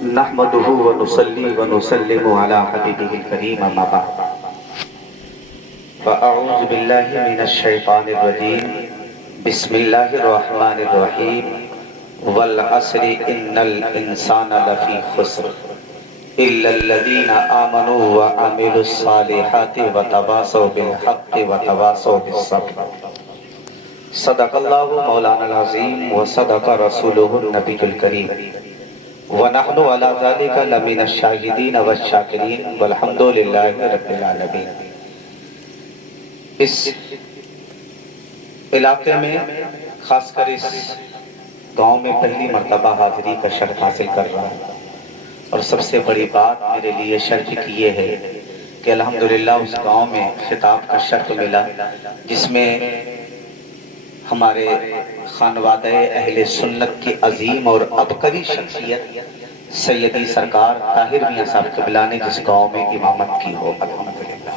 نحمده ونصلي ونسلم على حبيبه الكريم أما بعد فأعوذ بالله من الشيطان الرجيم بسم الله الرحمن الرحيم والعصر إن الإنسان لفي خسر إلا الذين آمنوا وعملوا الصالحات وتواصوا بالحق وتواصوا بالصبر صدق الله مولانا العظيم وصدق رسوله النبي الكريم ونحن على ذلك لمن الشاهدين والشاكرين والحمد لله رب العالمين۔ اس علاقے میں خاص کر اس گاؤں میں پہلی مرتبہ حاضری کا شرف حاصل کر رہا ہوں، اور سب سے بڑی بات میرے لیے شرف کی یہ ہے کہ الحمدللہ اس گاؤں میں خطاب کا شرف ملا جس میں ہمارے خانوادہ اہل سنت کی عظیم اور عبقری شخصیت سیدی سرکار طاہر میاں صاحب قبلہ نے جس گاؤں میں امامت کی ہو، الحمدللہ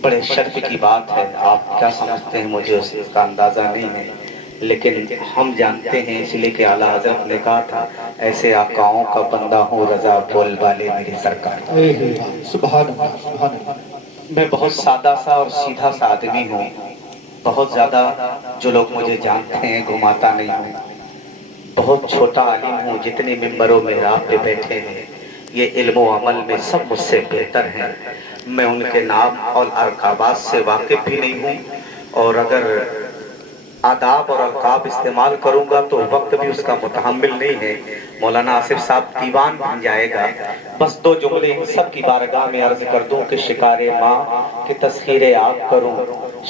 بڑے شرف کی بات ہے۔ آپ کیا سمجھتے ہیں مجھے اس کا اندازہ نہیں ہے، لیکن ہم جانتے ہیں اس لیے کہ اعلیٰ حضرت نے کہا تھا ایسے آقاؤں کا بندہ ہوں رضا بول والے میرے سرکار۔ سبحان اللہ سبحان اللہ۔ میں بہت سادہ سا اور سیدھا سا آدمی ہوں، بہت زیادہ جو لوگ مجھے جانتے ہیں گھماتا نہیں ہوں، بہت چھوٹا عالم ہوں۔ جتنے ممبروں میں آپ پہ بیٹھے ہیں یہ علم و عمل میں سب مجھ سے بہتر ہیں، میں ان کے نام اور القابات سے واقف بھی نہیں ہوں، اور اگر آداب اور القاب استعمال کروں گا تو وقت بھی اس کا متحمل نہیں ہے، مولانا آصف صاحب دیوان بن جائے گا۔ بس دو جملے سب کی بارگاہ میں عرض کر دوں کہ شکار ماں کی تسخیر آپ کروں،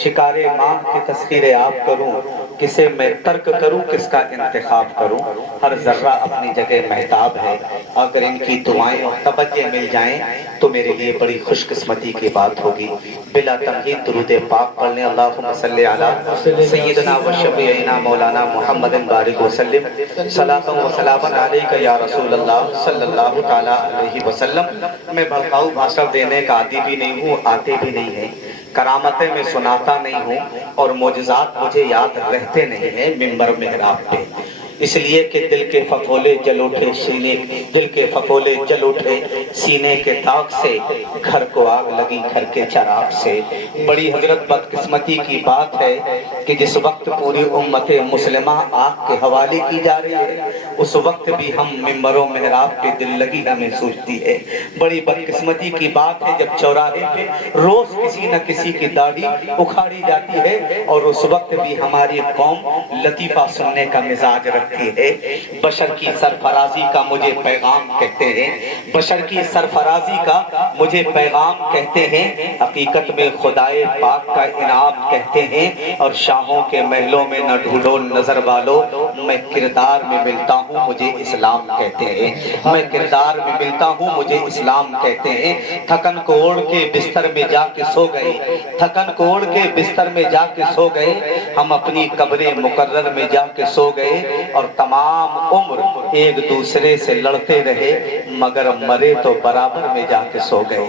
شکار ماں کی تسخیر آپ کروں، کسے میں ترک کروں کس کا انتخاب کروں، ہر ذرہ اپنی جگہ مہتاب ہے، اگر ان کی دعائیں اور توجہ مل جائیں تو میرے لیے بڑی خوش قسمتی کی بات ہوگی۔ بلا تمہید درود پاک پڑھنے، اللہم صلی علی سیدنا و شفیعنا مولانا محمد بارک وسلم، صلاۃ و سلام علیک یا رسول اللہ صلی اللہ تعالی علیہ وسلم۔ میں بھڑکاؤ بھاشن دینے کا عادی بھی نہیں ہوں، آتے بھی نہیں ہیں، کرامتیں میں سناتا نہیں ہوں، اور معجزات مجھے یاد رہتے نہیں ہیں ممبر محراب پہ، اس لیے کہ دل کے فکولے جل اٹھے سینے، دل کے فکولے جل اٹھے سینے کے تاک سے، گھر کو آگ لگی گھر کے چراغ سے۔ بڑی حضرت بدقسمتی کی بات ہے کہ جس وقت پوری امت مسلمہ آگ کے حوالے کی جا رہی ہے اس وقت بھی ہم ممبروں محراب پہ دل لگی ہمیں سوچتی ہے۔ بڑی بدقسمتی کی بات ہے جب چوراہے پہ روز کسی نہ کسی کی داڑھی اکھاڑی جاتی ہے اور اس وقت بھی ہماری قوم لطیفہ سننے کا مزاج رکھتی ہے۔ بشر کی سرفرازی کا مجھے پیغام کہتے ہیں، بشر کی سرفرازی کا مجھے پیغام کہتے ہیں، حقیقت میں خدائے پاک کا انعام کہتے ہیں، اور شاہوں کے محلوں میں نہ ڈھونڈو نظر والو، میں کردار میں ملتا ہوں مجھے اسلام کہتے ہیں، میں کردار میں ملتا ہوں مجھے اسلام کہتے ہیں۔ تھکن کو اوڑھ کے بستر میں جا کے سو گئے، تھکن کو اوڑھ کے بستر میں جا کے سو گئے، ہم اپنی قبر مقرر میں جا کے سو گئے، اور تمام عمر ایک دوسرے سے لڑتے رہے، مگر مرے تو برابر میں جا کے سو گئے،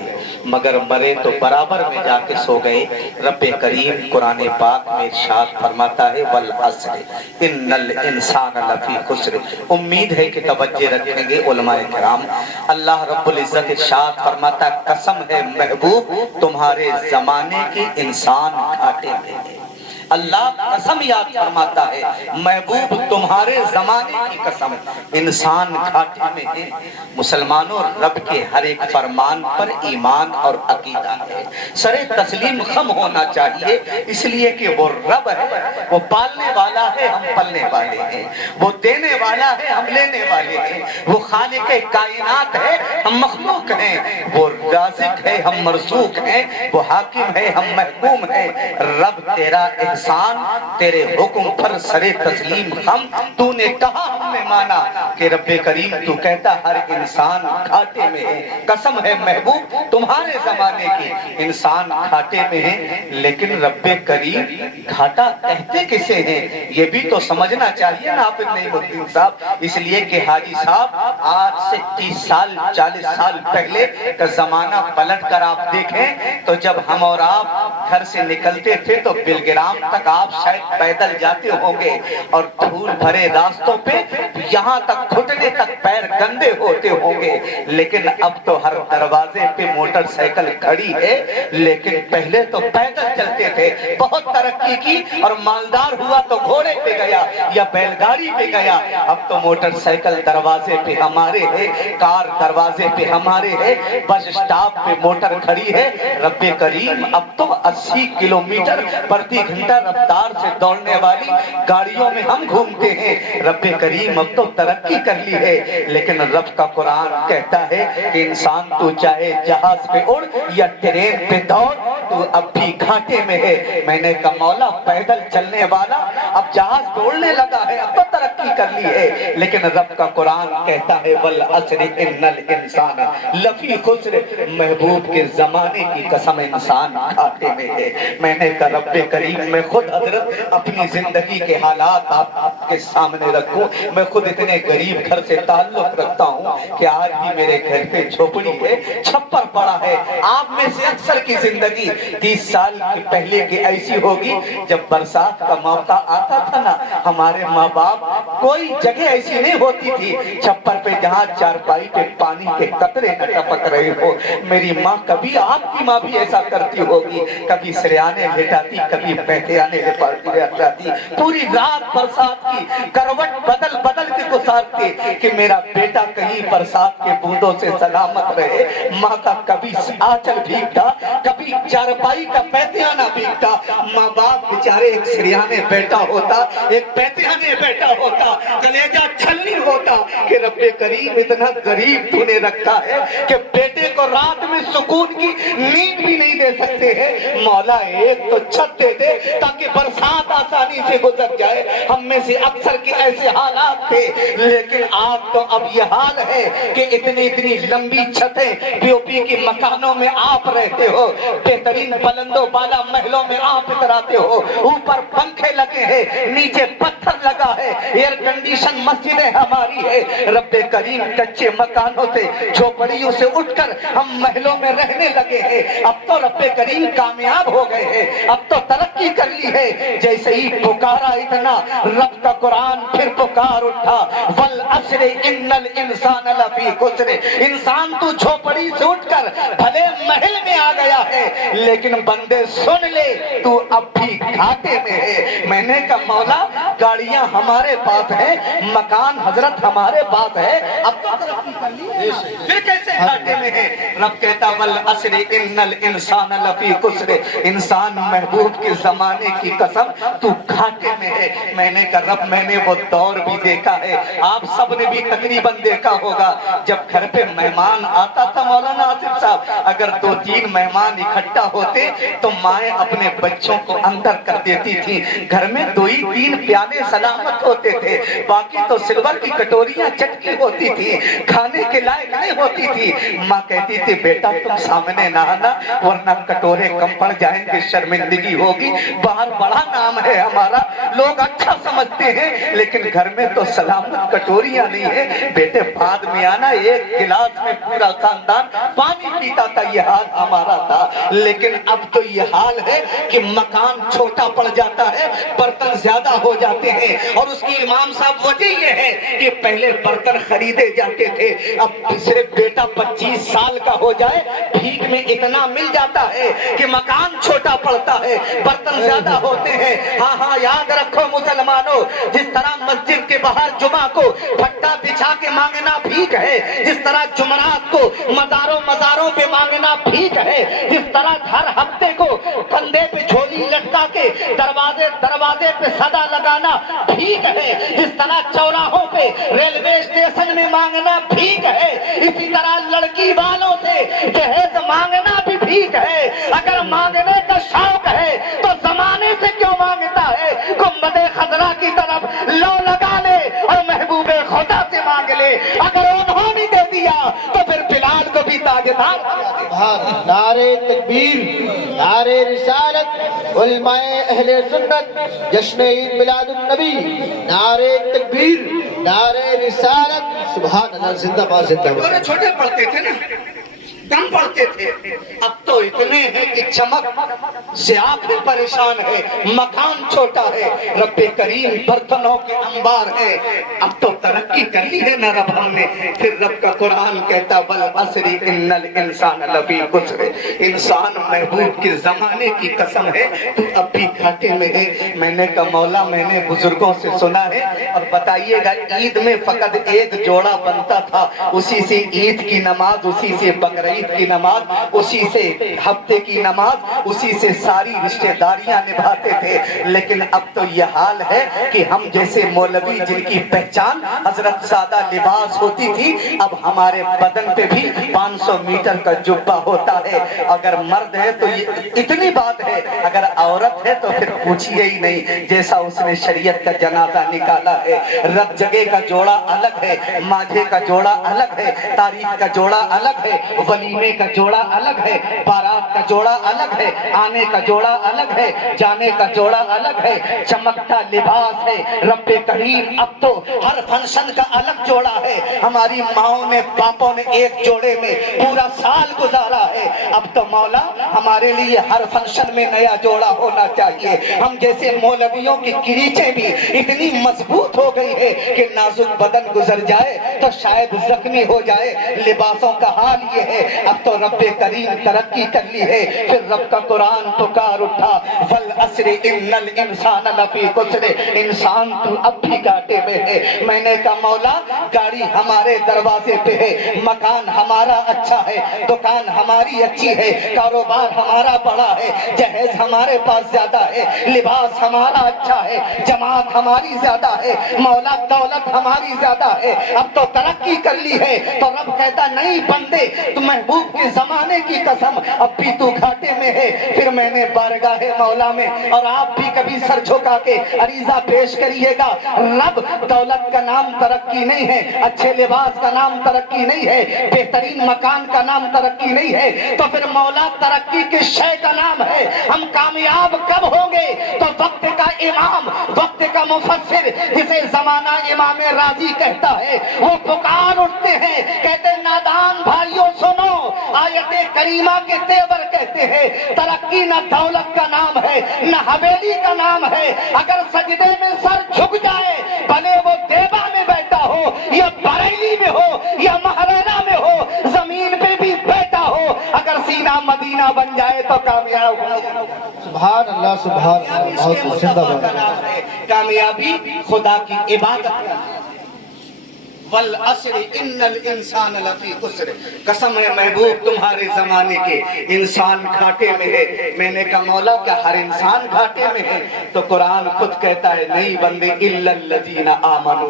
مگر مرے تو برابر میں جا کے سو گئے۔ رب کریم قرآن پاک میں ارشاد فرماتا ہے والعصر ان الانسان لفی خسر۔ امید ہے کہ توجہ رکھیں گے علماء کرام۔ اللہ رب العزت ارشاد فرماتا ہے قسم ہے محبوب تمہارے زمانے کی انسان گھاٹے میں ہے۔ اللہ قسم یاد فرماتا ہے محبوب تمہارے زمانے کی قسم انسان گھاٹے میں ہے۔ مسلمانوں رب کے ہر ایک فرمان پر ایمان اور عقیدہ ہے، سر تسلیم خم ہونا چاہیے، اس لیے کہ وہ رب ہے، وہ پالنے والا ہے ہم پلنے والے ہیں، وہ دینے والا ہے ہم لینے والے ہیں، وہ خالق کائنات ہے ہم مخلوق ہیں، وہ رازق ہے ہم مرزوق ہیں، وہ حاکم ہے ہم محکوم ہیں۔ رب تیرا احسان تیرے حکم پر سر تسلیم خم، تو نے کہا ہم نے مانا کہ رب کریم تو کہتا ہر انسان گھاٹے میں ہے۔ قسم ہے محبوب تمہارے زمانے کی انسان گھاٹے میں ہے، لیکن رب کریم گھاٹا کہتے کسے ہیں یہ بھی تو سمجھنا چاہیے نا آپ نعیم الدین صاحب، اس لیے کہ حاجی صاحب آج سے 30 سال 40 سال پہلے کا زمانہ پلٹ کر آپ دیکھیں تو جب ہم اور آپ گھر سے نکلتے تھے تو بلگرام تک آپ شاید پیدل جاتے ہوں گے، اور دھول بھرے راستوں پہ یہاں تک گھٹنے تک पैर गंदे होते होंगे, लेकिन अब तो हर दरवाजे पे मोटरसाइकिल खड़ी है। लेकिन पहले तो पैदल चलते थे, बहुत तरक्की की, और मालदार हुआ तो घोड़े पे गया या बैलगाड़ी पे गया। अब तो मोटरसाइकिल दरवाजे पे हमारे है, कार दरवाजे पे हमारे है, बस स्टॉप पे मोटर खड़ी है। रब्बे करीम अब तो 80 किलोमीटर प्रति घंटा रफ्तार से दौड़ने वाली गाड़ियों में हम घूमते हैं। रब्बे करीम अब तो तरक्की कर ली है, लेकिन रब का कुरान कहता है कि इंसान तू चाहे जहाज पे उड़ या ट्रेन पे दौड़, तू अब भी घाटे में है। मैंने कहा मौला पैदल चलने वाला अब जहाज पे उड़ने लगा है, अब तो तरक्की कर ली है, लेकिन रब का कुरान कहता है वल अस्र इन्नल इंसान लफी खुस्र, महबूब के जमाने की कसम इंसान घाटे में है। मैंने कहा रब्बे करीम मैं खुद हजरत अपनी जिंदगी के हालात आपके सामने रखूं। मैं खुद इतने गरीब घर से ताल्लुक रखता हूं कि आज भी मेरे घर पे झोपड़ी है, छप्पर पड़ा है। आप में से अक्सर की जिंदगी 30 साल की पहले की ऐसी होगी, जब बरसात का मौका आता था ना, हमारे माँ बाप कोई जगह ऐसी नहीं होती थी छप्पर पे जहाँ चारपाई पे पानी के कतरे न टपक रहे हो। मेरी माँ कभी, आपकी माँ भी ऐसा करती होगी, कभी सरियाने लेटाती, कभी पैठियाने लेटाती, पूरी रात बरसात की करवट बदल बदल के गुजारती कि मेरा बेटा कहीं बरसात के बूंदों से सलामत रहे। माँ का कभी आंचल भीगता, कभी चारपाई का पैठियाना भीगता। माँ बाप बेचारे एक सरियाने बैठा होता, एक पैठियाने बैठा होता, कलेजा छलनी होता कि रब्बे करीम इतना गरीब तूने रखा है कि बेटे को रात में सुकून की नींद भी नहीं दे सकते हैं। मौला एक तो छत दे दे ताकि बरसात आसानी से गुजर जाए। हम में से अक्सर के ऐसे हालात थे, लेकिन आप तो अब ये हाल है कि इतनी इतनी लंबी छतें पीओपी के मकानों में आप रहते हो, बेहतरीन बुलंदों बाला महलों में आप इतराते हो, ऊपर पंखे लगे हैं, नीचे पत्थर लगा है, एयर कंडीशन मस्जिदें हमारी है। रब्बे करीम कच्चे मकानों से, झोपड़ियों से उठकर हम महलों में रहने लगे हैं। अब तो रब्बे करीम कामयाब हो गए हैं, अब तो तरक्की कर ली है। जैसे ही पुकारा इतना, रब का कुरान फिर पुकार उठा वल अस्र इन्नल इंसान लफी खुस्र। इंसान तू झोपड़ी से उठकर भले महल में आ गया है, लेकिन बंदे सुन ले तू अब भी घाटे में है। मैंने कहा मौला गाड़ियां हमारे पास है, मकान हजरत हमारे पास है, अब तो तरक्की कर ली है, फिर कैसे घाटे में है? रब कहता वल अस्र इन्नल इंसान लफी खुस्र, इंसान महबूब के जमाने की कसम तू घाटे में है। मैंने कहा रब मैंने वो दौर भी देखा है, आप सब ने भी तकरीबन देखा होगा, जब घर पे मेहमान आता था मौलाना आसिफ साहब, अगर 2-3 मेहमान इकट्ठा होते तो माएं अपने बच्चों को अंदर कर देती थी। घर में 2 ही 3 प्याले सलामत होते थे, बाकी तो सिल्वर की कटोरियां चटकी होती थी, खाने के लायक नहीं होती थी। माँ कहती थी बेटा तुम सामने ना आना वरना कटोरे कम पड़ जाएंगे, शर्मिंदगी होगी। बाहर बड़ा नाम है हमारा, लोग अच्छा समझते हैं, लेकिन घर में तो सलामत कटोरियां नहीं है, बेटे बाद में आना। एक गिलास में पूरा खानदान पानी पीता था, ये हाल हमारा था। लेकिन अब तो ये हाल है कि मकान छोटा पड़ जाता है, बर्तन ज्यादा हो जाते हैं, और उसकी इमाम साहब वजह ये है कि पहले बर्तन खरीदे जाते थे, अब सिर्फ बेटा 25 साल का हो जाए भीख में इतना मिल जाता है कि मकान छोटा पड़ता है, बर्तन ज्यादा होते हैं। हाँ हाँ याद रखो मुसलमानों, जिस तरह मस्जिद के बाहर जुमा को फट्टा बिछा के मांगना भीख है, जिस तरह जुमरात को मजारों पे मांगना भीख है, जिस तरह हर हफ्ते को कंधे पे झोली लटका के दरवाजे पे सदा लगाना भीख है, जिस तरह चौराहों पे रेलवे स्टेशन में मांगना भीख है, इसी तरह लड़की वालों से दहेज मांगना भी भीख है। अगर मांगने का शौक है तो जमाने से क्यों मांगता है? गुंबदे खजरा की तरफ लो लगा ले और महबूबे खुदा से मांग ले। अगर उन्होंने दे दिया तो फिर बिलाल को भी ताजदार। नारे तकबीर, नारे रिसालत, उलमाए अहले सुन्नत, जश्न ईद मिलादुन नबी, नारे तकबीर, नारे रिसालत, सुभान अल्लाह, जिंदाबाद जिंदाबाद। छोटे पढ़ते थे ना, कम पढ़ते थे, अब तो इतने हैं कि चमक से आंखें परेशान है, मकान छोटा है, रब्बे करीम बर्तनों के अंबार है। अब तो तरक्की कर ली है ना रब हमने, फिर रब का कुरान कहता बल असरी इन्नल इंसान लफी खुस्र, इंसान महबूब के जमाने की कसम है तू अब भी घाटे में है। मैंने कहा मौला मैंने बुजुर्गों से सुना है, और बताइएगा ईद में फकत एक जोड़ा बनता था, उसी से ईद की नमाज, उसी से बकरीद की नमाज, उसी से हफ्ते की नमाज, उसी से सारी रिश्तेदारियां निभाते थे। लेकिन अब तो यह हाल है कि हम जैसे मौलवी जिनकी पहचान हजरत सादा लिबास होती थी, अब हमारे बदन पे भी 500 मीटर का जुब्बा होता है। अगर मर्द है तो ये इतनी बात है, अगर औरत है तो फिर पूछिए ही नहीं, जैसा उसने शरीयत का जनाजा निकाला है। रब जगह का जोड़ा अलग है, माझे का जोड़ा अलग है, तारीख का जोड़ा अलग है, वलीमे का जोड़ा अलग है, बारात का जोड़ा अलग है, आने का जोड़ा अलग है, जाने का जोड़ा अलग है, चमकता लिबास है। रब्बे करीम अब तो हर फंक्शन का अलग जोड़ा है। हमारी माओं ने बापों ने एक जोड़े में पूरा साल गुजारा है, अब तो मौला हमारे लिए हर फंक्शन में नया जोड़ा होना चाहिए। हम जैसे मौलवियों की किरीचें भी इतनी मजबूत हो गई है कि नाजुक बदन गुजर जाए तो शायद जख्मी हो जाए। लिबासों का हाल ये है, अब तो रब्बे करीम तरक्की कर ली है। फिर रब का कुरान पुकार उठा वल अस्र इन्नल इंसान लफी खुस्र, इंसान तू अब भी घाटे में है। मैंने कहा मौला गाड़ी हमारे दरवाजे पे है, मकान हमारा अच्छा है, दुकान हमारी अच्छी है, कारोबार हमारा बड़ा है, जहेज हमारे पास ज्यादा है, लिबास हमारा अच्छा है, जमात हमारी ज्यादा है, मौला दौलत हमारी ज्यादा है। अब तो तरक्की कर ली है, तो रब कहता नहीं बंदे तू महबूब के जमाने की कसम अब भी तू घाटे में है। फिर मैंने बारगाहे मौला में, और आप भी कभी सर झुका के अरीजा पेश करिएगा, रब दौलत का नाम तरक्की नहीं है, अच्छे लिबास का नाम तरक्की नहीं है, बेहतरीन मकान का नाम तरक्की नहीं है, तो फिर मौला तरक्की के शय का नाम है। हम कामयाब कब होंगे? तो वक्त का इमाम, वक्त का मुफस्सिर जिसे जमाना इमाम राजी कहता है, वो पुकार उठते हैं, कहते नादान भाइयों सुनो, आयते करीमा के तेवर कहते हैं तरक्की न दौलत का नाम है न हवेली का नाम है। अगर सजदे में सर झुक जाए, भले वो देवा में बैठा हो या बरेली में हो या महरैना में हो, जमीन पे भी बैठा हो, अगर सीना मदीना बन जाए तो कामयाब हो। सुभान अल्लाह, सुभान अल्लाह, बहुत जिंदाबाद। कामयाबी खुदा की इबादत का वल अस्र इन्नल इंसान लफी खुस्र, कसम है महबूब तुम्हारे जमाने के इंसान घाटे में है। मैंने कहा मौला क्या हर इंसान घाटे में है? तो कुरान खुद कहता है नहीं बंदे इल्लल लजीना आमनू,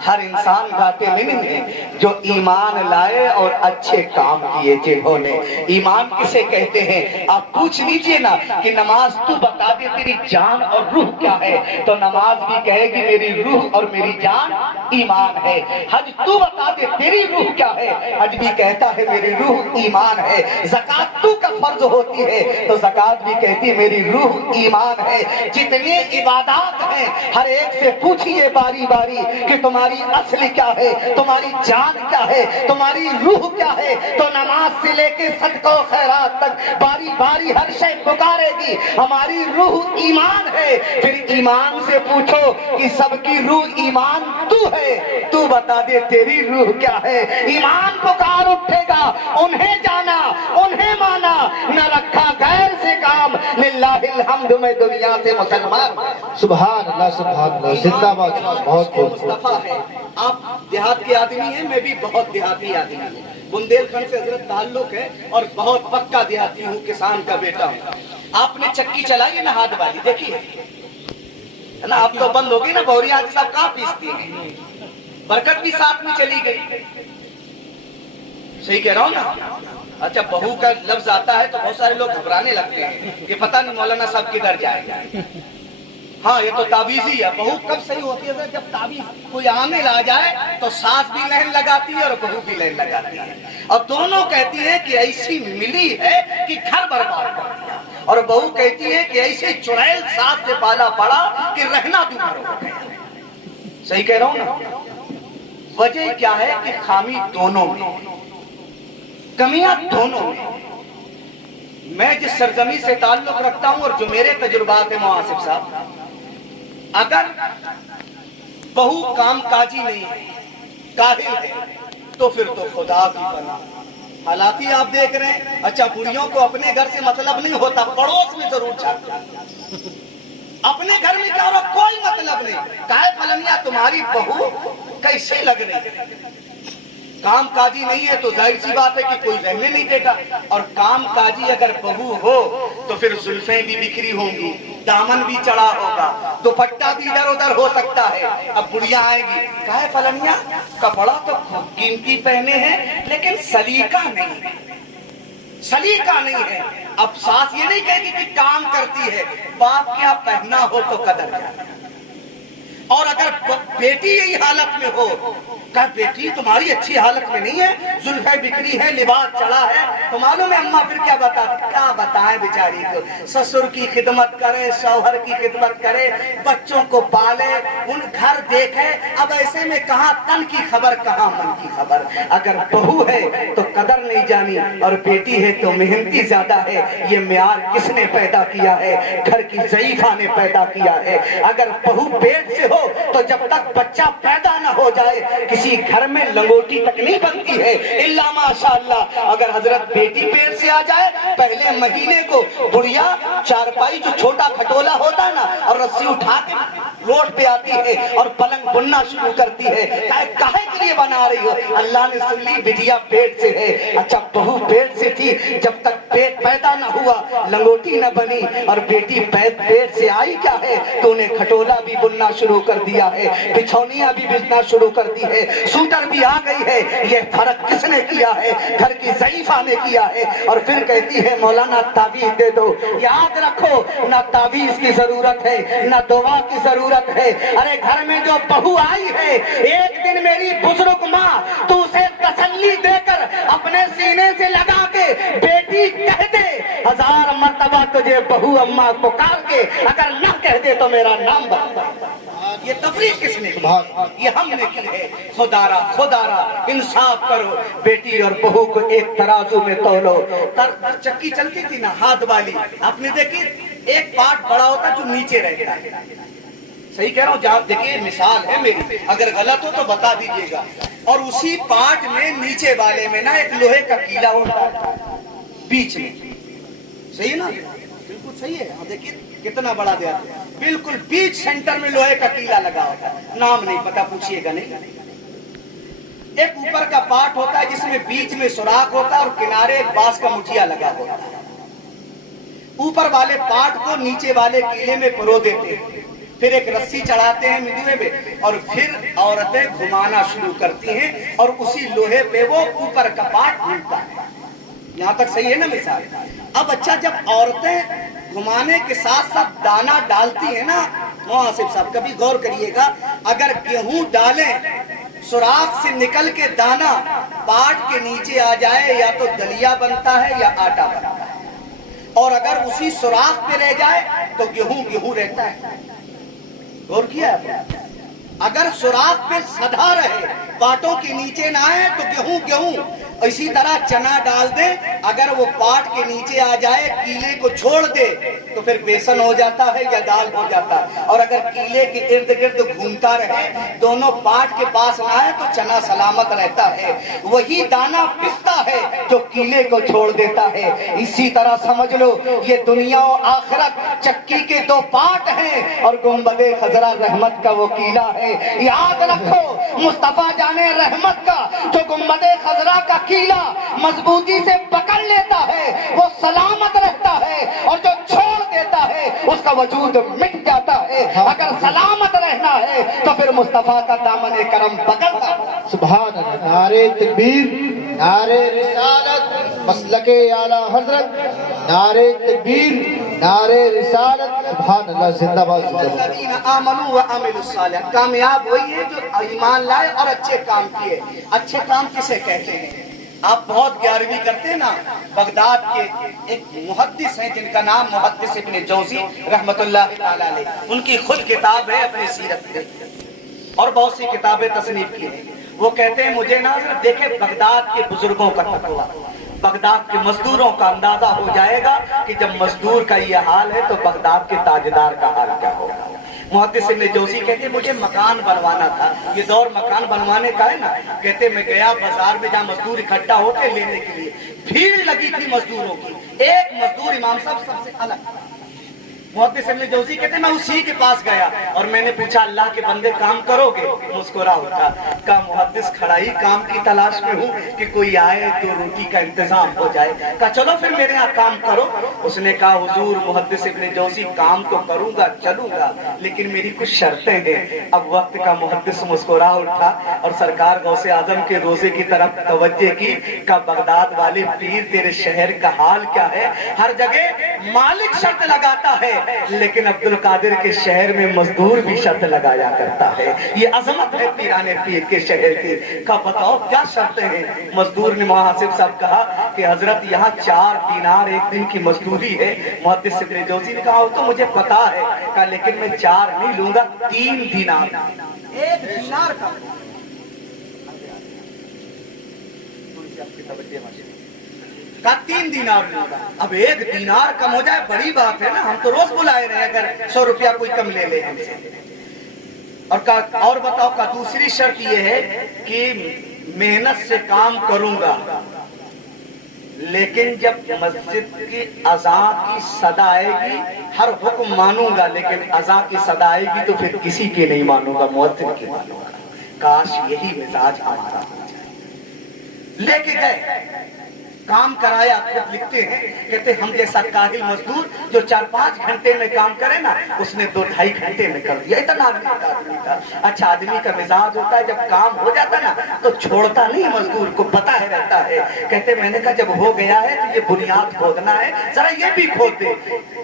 हर इंसान घाटे में नहीं है जो ईमान लाए और अच्छे काम किए जिन्होंने। ईमान किसे कहते हैं? आप पूछ लीजिए ना कि नमाज तू बता दे तेरी जान और रूह क्या है, तो नमाज भी कहेगी मेरी रूह और मेरी जान ईमान है। हज तू बता दे तेरी रूह क्या है, हज भी कहता है मेरी रूह ईमान है। ज़कात तू का फर्ज होती है तो ज़कात भी कहती है मेरी रूह ईमान है। जितने इबादत हैं हर एक से पूछिए बारी बारी कि तुम्हारी असली क्या है, तुम्हारी जान क्या है, तुम्हारी रूह क्या है, तो नमाज से लेके सदका खैरात तक बारी बारी हर शय पुकारेगी हमारी रूह ईमान है। फिर ईमान से पूछो कि सबकी रूह ईमान तू है, तू बता दे तेरी रूह क्या है। ईमान पुकार उठेगा, उन्हें जाना उन्हें माना, न रखा गैर से काम, लिल्लाहिल हम्द में दुनिया से मुसलमान। सुभान अल्लाह, सुभान अल्लाह, जिंदाबाद। बहुत मुस्तफा है। आप देहात के आदमी हैं, मैं भी बहुत देहाती आदमी हूँ, बुंदेलखंड से हजरत ताल्लुक है और बहुत पक्का देहाती हूँ, किसान का बेटा हूँ। आपने चक्की चलाई है ना हाथ वाली, देखिए है ना, आप तो बंद हो गई ना, भौरिया सब कहाँ पीसती है, बरकत भी साथ में चली गई। सही कह रहा हूँ ना? अच्छा बहू का लफ्ज आता है तो बहुत सारे लोग घबराने लगते हैं कि पता नहीं मौलाना साहब किधर जाएगा। हाँ ये तो ताबीज़ी है। बहू कब सही होती है? जब ताबीज कोई आमिल आ जाए तो सास भी लाइन लगाती है और बहू भी लाइन लगाती है, और दोनों कहती है कि ऐसी मिली है कि घर बर्बाद कर दिया, और बहू कहती है कि ऐसे चुड़ैल सास से पाला पड़ा कि रहना दूर हो गया। सही कह रहा हूँ ना? वजह क्या है कि खामी दोनों में। कमियां दोनों में। मैं जिस सरजमी से ताल्लुक रखता हूं और जो मेरे तजुर्बात है मुआसिफ साहब, अगर बहू कामकाजी नहीं है, काहिल है, तो फिर तो खुदा की पनाह। हालात ही आप देख रहे हैं। अच्छा, बुढ़ियों को अपने घर से मतलब नहीं होता, पड़ोस में जरूर जाता। अपने घर में क्या हो रहा, कोई मतलब नहीं। काहे फलनिया तुम्हारी बहू कैसी लग रही है, काम काजी नहीं है तो जाहिर सी बात है कि कोई रहने नहीं देगा। और काम काजी अगर बहू हो तो फिर जुल्फें भी बिखरी होंगी, दामन भी चढ़ा होगा, दुपट्टा भी इधर उधर हो सकता है। अब बुढ़िया आएगी, काहे फलनिया कपड़ा तो कीमती पहने हैं लेकिन सलीका नहीं है, सलीका नहीं है। अब सास ये नहीं कहेगी कि काम करती है, बाप क्या पहना हो तो कदर क्या। और अगर बेटी यही हालत में हो, कहा बेटी तुम्हारी अच्छी हालत में नहीं है, जुल्फे बिखरी है, लिबास चढ़ा है, तो मालूम है अम्मा फिर क्या बताती, क्या बताएं बेचारी को। ससुर की खिदमत करे, शौहर की खिदमत करे, बच्चों को पाले, उन घर देखे। अब ऐसे में कहाँ तन की खबर, कहाँ मन की खबर। अगर बहू है तो कदर नहीं जानी, और बेटी है तो मेहनती ज्यादा है। ये म्यार किसने पैदा किया है, घर की ज़ईफा ने पैदा किया है। अगर बहू पेट से हो तो जब तक बच्चा पैदा न हो जाए किसी घर में लंगोटी तक नहीं बनती है, इल्ला माशाअल्लाह। अगर हजरत बेटी पेट से आ जाए, पहले महीने को बुढ़िया चारपाई जो छोटा खटोला होता है ना, और रस्सी उठा के रोड पे आती है और पलंग बुनना शुरू करती है। काहे के लिए बना रही हो, अल्लाह ने सुन ली बिटिया पेट से है। अच्छा, बहू पेट से थी, जब तक पेट पैदा न हुआ लंगोटी न बनी, और बेटी पेट से आई क्या है तो उन्हें खटोला भी बुनना शुरू कर दिया है, बिछौनिया भी बिछना शुरू कर दी है, सूटर भी आ गई है। ये फर्क किसने किया है, घर की ज़ईफा ने किया है। और फिर कहती है मौलाना ताबीज़ दे दो। याद रखो, ना ताबीज़ की जरूरत है, ना दुआ की जरूरत है। अरे घर में जो बहू आई है, एक दिन मेरी बुजुर्ग माँ तो उसे तसल्ली देकर अपने सीने से लगा के बेटी कह दे, 1000 मर्तबा तुझे बहू अम्मा पुकार के, अगर न कह दे तो मेरा नाम बता। ये तफरीक किसने की, ये हमने की है। खुदारा खुदारा इंसाफ करो, बेटी और बहू को एक तराजू में तोलो। चक्की चलती थी ना हाथ वाली, आपने देखी, एक पार्ट बड़ा होता जो नीचे रहता है। सही कह रहा हूँ, जहाँ देखिए मिसाल है मेरी, अगर गलत हो तो बता दीजिएगा। और उसी पार्ट में नीचे वाले में ना एक लोहे का कीला होता है बीच में, सही है ना, बिल्कुल सही है। हाँ देखिए कितना बड़ा दिया, बिल्कुल बीच सेंटर में लोहे का कीला लगा होता है। नाम नहीं पता, पूछिएगा नहीं। एक ऊपर का पार्ट होता है जिसमें बीच में सुराख होता है और किनारे एक बांस का मुठिया लगा होता है। ऊपर वाले पार्ट को नीचे वाले कीले में परो देते हैं, फिर एक रस्सी चढ़ाते हैं मिडुए में, और फिर औरतें घुमाना शुरू करती हैं और उसी लोहे पे वो ऊपर का पार्ट घूमता है। यहाँ तक सही है ना मिसाल। अब अच्छा, जब औरतें घुमाने के साथ साथ दाना डालती है ना, मुआसिफ साहब कभी गौर करिएगा, अगर गेहूं डालें, सुराख से निकल के दाना पाट के नीचे आ जाए, या तो दलिया बनता है या आटा बनता है। और अगर उसी सुराख पे रह जाए तो गेहूं गेहूं रहता है। गौर किया आपने? अगर सुराख पे सधा रहे, पाटों के नीचे ना आए तो गेहूं गेहूं। इसी तरह चना डाल दे, अगर वो पाट के नीचे आ जाए, कीले को छोड़ दे तो फिर बेसन हो जाता है या दाल हो जाता है। और अगर कीले के इर्द गिर्द घूमता रहे, दोनों पाट के पास ना आए तो चना सलामत रहता है। वही दाना पिसता है जो कीले को छोड़ देता है। इसी तरह समझ लो, ये दुनिया और आखिरत चक्की के दो पार्ट हैं, और गुंबदे खजरा रहमत का वो कीला है। याद रखो, मुस्तफा जाने रहमत का जो गुंबदे खजरा का कीला मजबूती से पकड़ लेता है वो सलामत रहता है, और जो छोड़ देता है उसका वजूद मिट जाता है। अगर सलामत रहना है तो फिर मुस्तफा का दामन करम पकड़ता। सुभान अल्लाह। नारे तकबीर, नारे रिसालत, मसलके आला हजरत, नारे तकबीर, नारे रिसालत। सुभान अल्लाह, जिंदाबाद जिंदाबाद। कामयाब वही है जो ईमान लाए और अच्छे काम किए। अच्छे काम किसे कहते हैं? आप बहुत 11वीं करते हैं ना, बगदाद के एक मुहद्दिस हैं जिनका नाम मुहद्दिस इब्न जौजी रहमतुल्लाह तआला अलैह, उनकी खुद किताब है अपनी सीरत पे, और बहुत सी किताबें तसनीफ की हैं। वो कहते हैं मुझे ना देखे बगदाद के बुजुर्गों का तकवा, बगदाद के मजदूरों का अंदाजा हो जाएगा कि जब मजदूर का ये हाल है तो बगदाद के ताजदार का हाल क्या होगा। मुहद्दिस इब्न जौज़ी कहते मुझे मकान बनवाना था, ये दौर मकान बनवाने का है ना। कहते मैं गया बाजार में जहाँ मजदूर इकट्ठा होते लेने के लिए, भीड़ लगी थी मजदूरों की, एक मजदूर इमाम साहब सबसे अलग। मुहद्दिस इब्न जौज़ी कहते मैं उसी के पास गया और मैंने पूछा अल्लाह के बंदे काम करोगे? मुस्कुरा उठा, कहा मुहद्दिस खड़ा ही काम की तलाश में हूँ कि कोई आए तो रोटी का इंतजाम हो जाए। कहा चलो फिर मेरे यहाँ काम करो। उसने कहा हुजूर मुहद्दिस इब्न जौज़ी काम तो करूंगा चलूंगा लेकिन मेरी कुछ शर्तें हैं। अब वक्त का मुहद्दिस मुस्कुरा उठा और सरकार गौसे आजम के रोजे की तरफ तवज्जो की। का बगदाद वाले पीर तेरे शहर का हाल क्या है? हर जगह मालिक शर्त लगाता है लेकिन अब्दुल कादिर के शहर में मजदूर भी शर्त लगाया करता है। ये अजमत है पीराने पीर के शहर की। का बताओ क्या शर्तें हैं? मजदूर ने मुहासिब साहब कहा कि हजरत यहाँ 4 दीनार एक दिन की मजदूरी है। मुहद्दिस इब्न जौज़ी ने कहा वो तो मुझे पता है। कहा लेकिन मैं 4 नहीं लूंगा, 3 दीनार, 1 दीनार का। का 3 दीनार लूंगा। अब 1 दीनार कम हो जाए बड़ी बात है ना, हम तो रोज बुलाए रहे अगर 100 रुपया कोई कम ले ले हमसे। और बताओ का दूसरी शर्त ये है कि मेहनत से काम करूंगा लेकिन जब मस्जिद की अज़ान की सदा आएगी हर हुक्म मानूंगा लेकिन अज़ान की सदा आएगी तो फिर किसी की नहीं मानूंगा, मुअज्जिन की मानूंगा। काश यही मिजाज हमारा हो जाए। लेके गए, काम कराया। खुद लिखते हैं, कहते हम जैसा काहिल मजदूर जो 4-5 घंटे में काम करे ना उसने 2-2.5 घंटे में कर दिया। इतना आदमी था। अच्छा आदमी का मिजाज होता है जब काम हो जाता ना तो छोड़ता नहीं, मजदूर को पता है रहता है। कहते मैंने कहा जब हो गया है तो ये बुनियाद खोदना है, जरा ये भी खोद दे।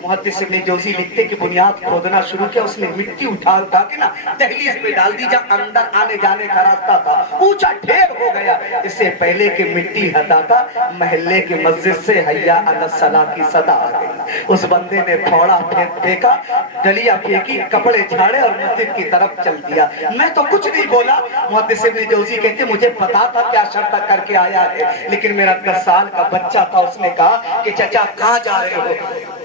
मुहद्दिस इब्न जौज़ी लिखते कि बुनियाद खोदना शुरू किया। उसने मिट्टी उठा के ना दहलीज पे डाल दी जहाँ अंदर आने जाने का रास्ता था, ऊंचा ढेर हो गया। इससे पहले कि मिट्टी हटाता महल्ले की मस्जिद से हय्या अलस सला की सदा आ गई। उस बंदे ने थोड़ा फेंका, डलिया फेंकी, कपड़े झाड़े और मस्जिद की तरफ चल दिया। मैं तो कुछ नहीं बोला। मुहद्दिस इब्न जौज़ी कहते मुझे पता था क्या शर्त करके आया है लेकिन मेरा 10 साल का बच्चा था। उसने कहा कि चाचा कहाँ जा रहे हो?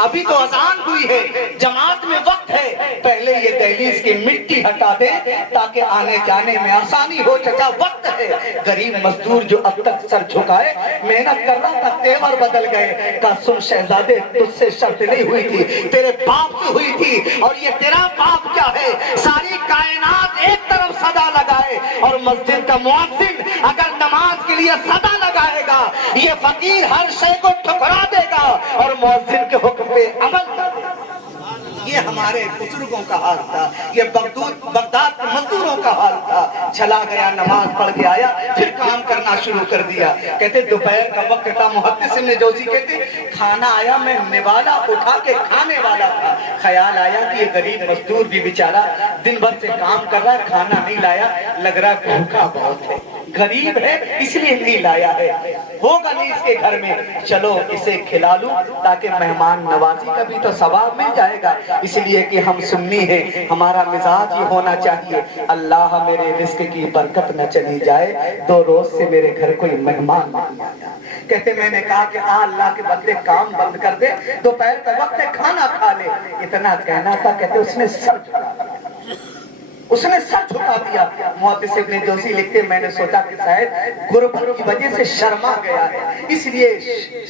अभी तो अजान हुई है, जमात में वक्त है, पहले ये दहलीज की मिट्टी हटा दे ताकि आने जाने में आसानी हो। चाचा वक्त है। गरीब मजदूर जो अब तक सर झुकाए मेहनत कर रहा था तेवर बदल गए। का सुन शहजादे तुझसे शर्त नहीं हुई थी, तेरे बाप से हुई थी और ये तेरा बाप क्या है? सारी कायनात एक तरफ सदा लगाए और मस्जिद का मुअज्जिन अगर नमाज के लिए सदा लगाएगा ये फकीर हर शय को ठुकरा देगा और मुअज्जिन के हुक्म पे अमल कर। ये हमारे बुजुर्गों का हाल था, ये बगदाद के मजदूरों का हाल था। चला गया, नमाज पढ़ के आया, फिर काम करना शुरू कर दिया। कहते दोपहर का वक्त था। मुहद्दिस इब्न जौज़ी कहते खाना आया, मैं निवाला उठा के खाने वाला था। ख्याल आया कि ये गरीब मजदूर भी बेचारा दिन भर से काम कर रहा है, खाना नहीं लाया, लग रहा भूखा बहुत है, गरीब है इसलिए नहीं लाया है, होगा नहीं इसके घर में, चलो इसे खिला लूं ताकि मेहमान नवाजी का भी तो सवाब मिल जाएगा। इसलिए कि हम सुन्नी हैं, हमारा मिजाज ये होना चाहिए अल्लाह मेरे रिस्क की बरकत न चली जाए, 2 रोज से मेरे घर कोई मेहमान नहीं आया। कहते मैंने कहा कि अल्लाह के बंदे काम बंद कर दे, दोपहर का वक्त है, खाना खा ले। इतना कहना था, कहते उसने सर झुका दिया, उसने सर झुका दिया। मुहद्दिस इब्न जौज़ी लिखते मैंने सोचा कि शायद गुर्बत की वजह से शर्मा गया है इसलिए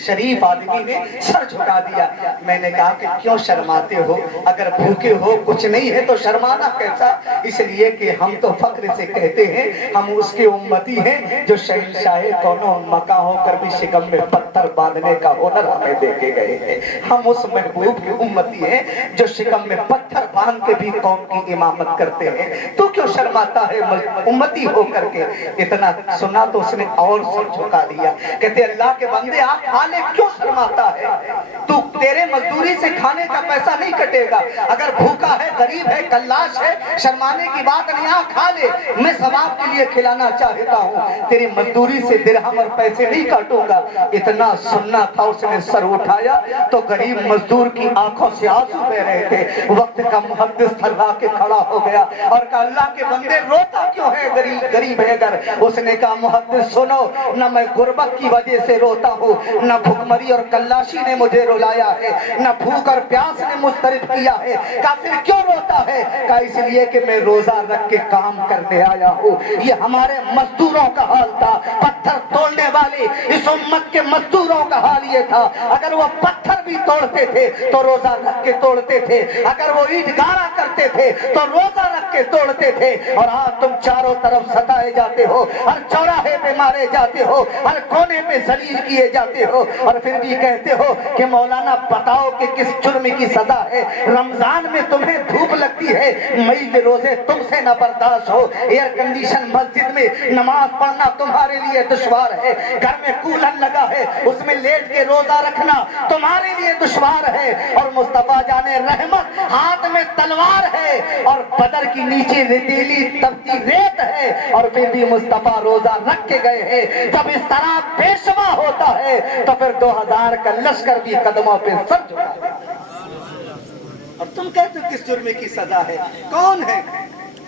शरीफ आदमी ने सर झुका दिया। मैंने कहा कि क्यों शर्माते हो, अगर भूखे हो कुछ नहीं है तो शर्माना कैसा? इसलिए कि हम तो फख्र से कहते हैं हम उसके उम्मती हैं जो शहंशाह कौनो मका होकर भी शिकम में पत्थर बांधने का हुनर हमें देके गए हैं। हम उस महबूब की उम्मती हैं जो शिकम में पत्थर बांध के भी कौम की इमामत करते हैं। तो क्यों शर्माता है उम्मती होकर के? इतना सुना तो उसने और सर झुका दिया। कहते अल्लाह के बंदे आप खा ले, क्यों शर्माता है? तू तेरे मजदूरी से खाने का पैसा नहीं कटेगा, अगर भूखा है, गरीब है, कल्लाश है, शर्माने की बात नहीं, आप खा ले, मैं सवाब के लिए खिलाना चाहता हूँ, तेरी मजदूरी से दिरहम और पैसे नहीं काटूंगा। इतना सुनना था, उसने सर उठाया तो गरीब मजदूर की आंखों से आंसू बह रहे थे। वक्त का मुहद्दिस थर्रा के खड़ा हो गया اور کہا اللہ کے بندے روتا کیوں ہے غریب ہے اگر؟ اس نے کہا محدث سنو، نہ میں غربت کی وجہ سے روتا ہوں، نہ بھوکمری اور کلاشی نے مجھے رلایا ہے، نہ بھوک اور پیاس نے مضطرب کیا ہے۔ کہا پھر کیوں روتا ہے؟ کہا اس لیے کہ میں روزہ رکھ کے کام کرنے آیا ہوں۔ یہ ہمارے مزدوروں کا حال تھا، پتھر توڑنے والی اس امت کے مزدوروں کا حال یہ تھا۔ اگر وہ پتھر بھی توڑتے تھے تو روزہ رکھ کے توڑتے تھے، اگر وہ اینٹ گارا کرتے تھے تو روزہ رکھ کے توڑتے تھے۔ اور آج تم چاروں طرف ستائے جاتے ہو، ہر چوراہے پہ مارے جاتے ہو، ہر کونے پہ ذلیل کیے جاتے ہو، اور پھر بھی کہتے ہو کہ مولانا بتاؤ کہ کس جرم کی سزا ہے؟ رمضان میں تمہیں دھوپ لگتی ہے، مئی کے روزے تم سے نہ برداشت ہو، ایئر کنڈیشن مسجد میں نماز پڑھنا تمہارے لیے دشوار ہے، گھر میں کولر لگا ہے اس میں لیٹ کے روزہ رکھنا تمہارے لیے دشوار ہے، اور مصطفیٰ جان رحمت ہاتھ میں تلوار ہے اور بدر کی نیچے ریتیلی تپتی ریت ہے، اور پھر بھی مصطفیٰ روزہ رکھ کے گئے ہیں۔ جب اس طرح پیشوا ہوتا ہے تو پھر 2000 کا لشکر بھی قدموں پہ سر جھکا۔ اور تم کہتے ہو کس جرم کی سزا ہے؟ کون ہے؟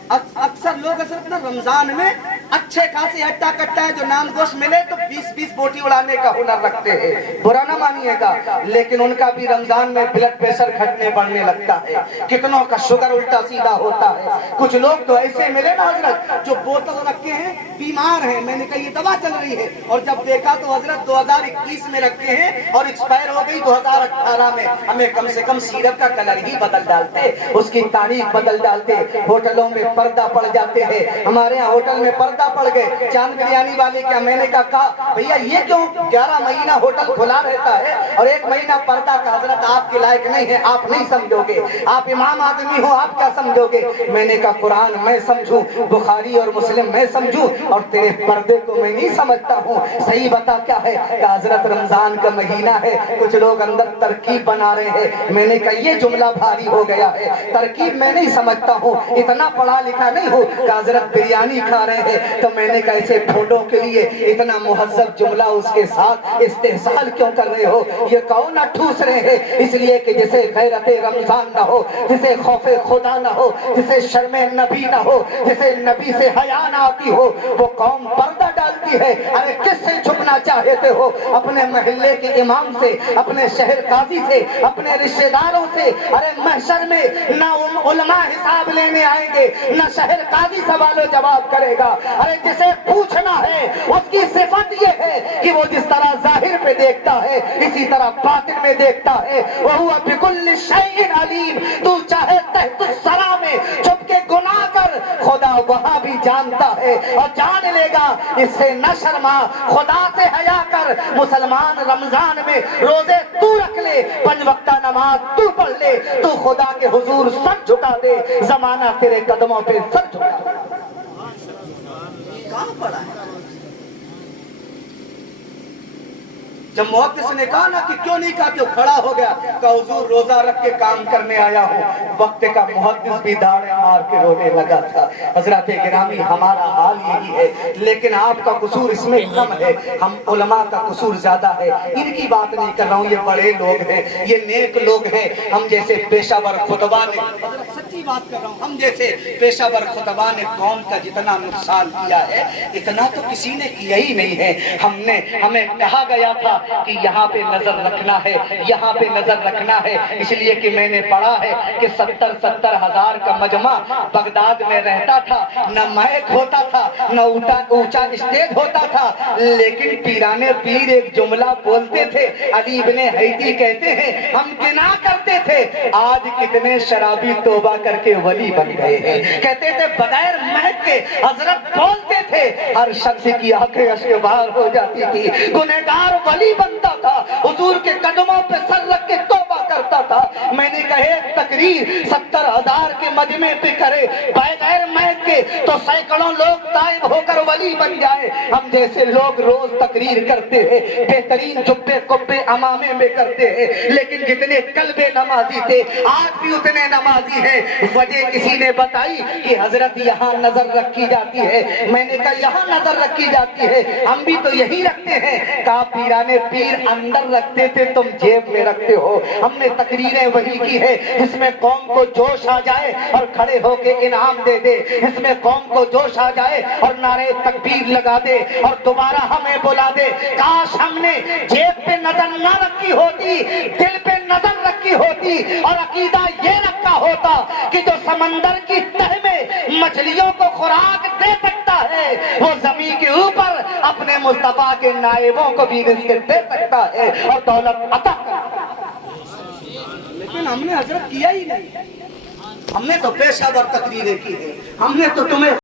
اکثر لوگ اصل رمضان میں اچھے خاصی ہٹا کٹا ہے، جو نان گوشت ملے تو 20 بوٹی اڑانے کا ہنر رکھتے ہیں، برا نہ مانیے گا، لیکن ان کا بھی رمضان میں بلڈ پریشر گھٹنے بڑھنے لگتا ہے، کتنوں کا شوگر الٹا سیدھا ہوتا ہے۔ کچھ لوگ تو ایسے ملے نا حضرت جو بوتل رکھے ہیں، بیمار ہیں، میں نے کہا یہ دوا چل رہی ہے، اور جب دیکھا تو حضرت 2021 میں رکھے ہیں اور ایکسپائر ہو گئی 2018 میں۔ ہمیں کم سے کم سیرپ کا کلر ہی بدل ڈالتے، اس کی تاریخ بدل ڈالتے، ہوٹلوں میں پردہ پڑ جاتے ہیں۔ ہمارے یہاں ہوٹل میں پردہ پڑ گئے، چاند بریانی والے کیا، میں نے کہا بھیا یہ کیوں 11 مہینہ ہوٹل کھلا رہتا ہے اور 1 مہینہ پردہ کا؟ حضرت آپ کے لائق نہیں ہے، آپ نہیں سمجھو گے، آپ امام آدمی ہو، آپ کیا سمجھو گے؟ میں نے کہا قرآن میں سمجھوں، بخاری اور مسلم میں سمجھوں، اور تیرے پردے کو میں نہیں سمجھتا ہوں، صحیح بتا کیا ہے؟ کہ حضرت رمضان کا مہینہ ہے، کچھ لوگ اندر ترکیب بنا رہے ہیں۔ میں نے کہا یہ جملہ بھاری ہو گیا ہے، ترکیب میں نہیں سمجھتا ہوں، اتنا پڑھا لکھا نہیں ہوں کہ حضرت بریانی کھا رہے ہیں تو میں نے کہا ایسے پھوٹوں کے لیے اتنا مہذب جملہ اس کے ساتھ استحصال کیوں کر رہے ہو؟ یہ کہو نہ ٹھوس رہے ہیں، اس لیے کہ جسے غیرت رمضان نہ ہو، جسے خوف خدا نہ ہو، جسے شرم نبی نہ ہو، جسے نبی سے حیا نہ آتی ہو، وہ قوم پردہ ڈالتی ہے۔ ارے کس سے چھپنا چاہتے ہو؟ اپنے محلے کے امام سے، اپنے شہر قاضی سے، اپنے رشتہ داروں سے؟ ارے محشر میں نہ علماء حساب لینے آئیں گے، نہ شہر قاضی سوال و جواب کرے گا۔ ارے جسے پوچھنا ہے اس کی صفت یہ ہے کہ وہ جس طرح ظاہر پہ دیکھتا ہے اسی طرح باطن میں دیکھتا ہے۔ وَهُوَ بِكُلِّ شَيْءٍ عَلِيمٌ، تو چاہے تحت الثری میں چھپ کے گناہ کر، خدا وہاں بھی جانتا ہے اور جان لے گا۔ اس سے نہ شرما، خدا سے حیا کر۔ مسلمان رمضان میں روزے تو رکھ لے، 5 وقتہ نماز تو پڑھ لے، تو خدا کے حضور سر جھکا دے، زمانہ تیرے قدموں پہ سر جھکا دے۔ کہاں پڑا ہے؟ جب محدث نے کہا نا کہ کیوں نہیں کہا، کہ وہ کھڑا ہو گیا، کہ حضور روزہ رکھ کے کام کرنے آیا ہوں۔ وقت کا محدث بھی داڑے مار کے رونے لگا تھا۔ حضرات گرامی ہمارا حال یہی ہے، لیکن آپ کا قصور اس میں کم ہے، ہم علماء کا قصور زیادہ ہے۔ ان کی بات نہیں کر رہا ہوں، یہ بڑے لوگ ہیں، یہ نیک لوگ ہیں، ہم جیسے پیشہ ور خطبہ نے، سچی بات کر رہا ہوں، ہم جیسے پیشہ ور خطبہ نے قوم کا جتنا نقصان کیا ہے اتنا تو کسی نے کیا ہی نہیں ہے۔ ہمیں کہا گیا تھا کہ یہاں پہ نظر رکھنا ہے، یہاں پہ نظر رکھنا ہے، اس لیے کہ میں نے پڑھا ہے کہ 70 ہزار کا مجمع بغداد میں رہتا تھا، نہ مائک ہوتا تھا، نہ اونچا اسٹیج ہوتا تھا، لیکن پیران پیر ایک جملہ بولتے تھے، علی ابن حیدی کہتے ہیں ہم گنا کرتے تھے آج کتنے شرابی توبہ کر کے ولی بن گئے ہیں۔ کہتے تھے بغیر مہک کے حضرت بولتے تھے، ہر شخص کی آنکھیں اشک بار ہو جاتی تھی، گنہگار ولی بنتا تھا، حضور کے قدموں پہ سر رکھ کے توبہ کرتا تھا۔ میں نے کہے تقریر 70 ہزار کے مجمع پہ کرے بغیر مہک کے تو سینکڑوں لوگ تائب ہو کر ولی بن جائے۔ ہم جیسے لوگ روز تقریر کرتے ہیں، بہترین جبے کبے امامے میں کرتے ہیں، لیکن جتنے قلب نمازی تھے آج بھی اتنے نمازی ہیں۔ وجہ کسی نے بتائی کہ حضرت یہاں نظر رکھی جاتی ہے، میں نے کہا یہاں نظر رکھی جاتی ہے، ہم بھی تو یہی رکھتے ہیں۔ کہا پیرانے پیر اندر رکھتے تھے، تم جیب میں رکھتے ہو۔ ہم نے نے تقریریں وہی کی ہے اس میں قوم کو جوش آ جائے اور کھڑے ہو کے انعام دے دے، اس میں قوم کو جوش آ جائے اور نعرے تکبیر لگا دے اور دوبارہ ہمیں بلا دے۔ کاش ہم نے جیب پہ نظر نہ رکھی ہوتی، دل پہ نظر رکھی ہوتی اور عقیدہ یہ رکھا ہوتا کہ جو سمندر کی تہ میں مچھلیوں کو خوراک دے سکتا ہے وہ زمین کے اوپر اپنے مصطفیٰ کے نائبوں کو بھی رزق دے سکتا ہے اور دولت عطا کرتا ہے۔ لیکن ہم نے حضرت کیا ہی نہیں، ہم نے تو پیشہ ور تقریریں کی ہے، ہم نے تو تمہیں